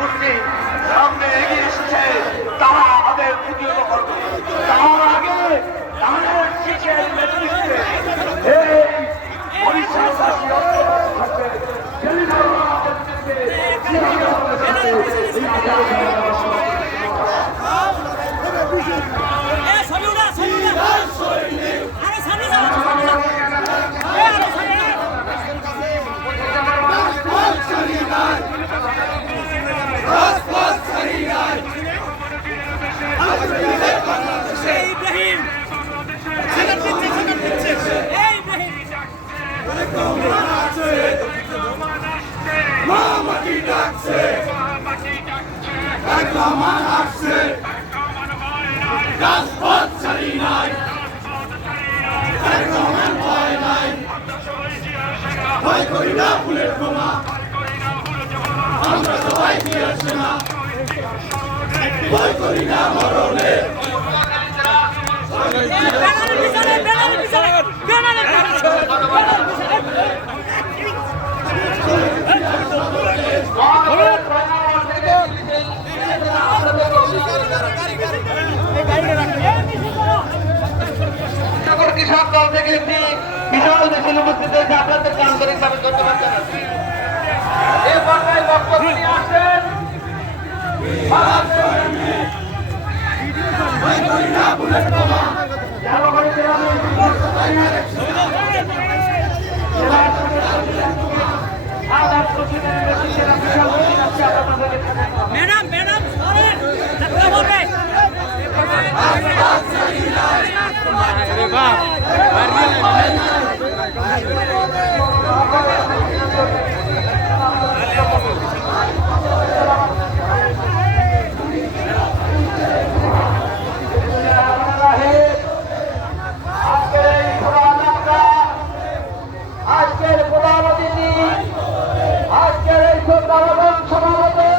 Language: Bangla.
গোষ্ঠী সামনে এগিয়ে এসেছে, তারা আমাদের প্রতিহত করবে। তার আগে আমাদের শিক্ষের নেতৃত্বে এই বরিশালবাসী থাকবে। কৃষক দল থেকে একটি বিশাল মিছিল উপস্থিত হয়েছে, আপনাদেরকে আন্তরিকভাবে ধন্যবাদ জানাচ্ছি। এই পর্যায়ে বক্তব্য নিয়ে আসছেন আজকের প্রধান অতিথি, আজকের এই শ্রদ্ধাভাজন সভাপতি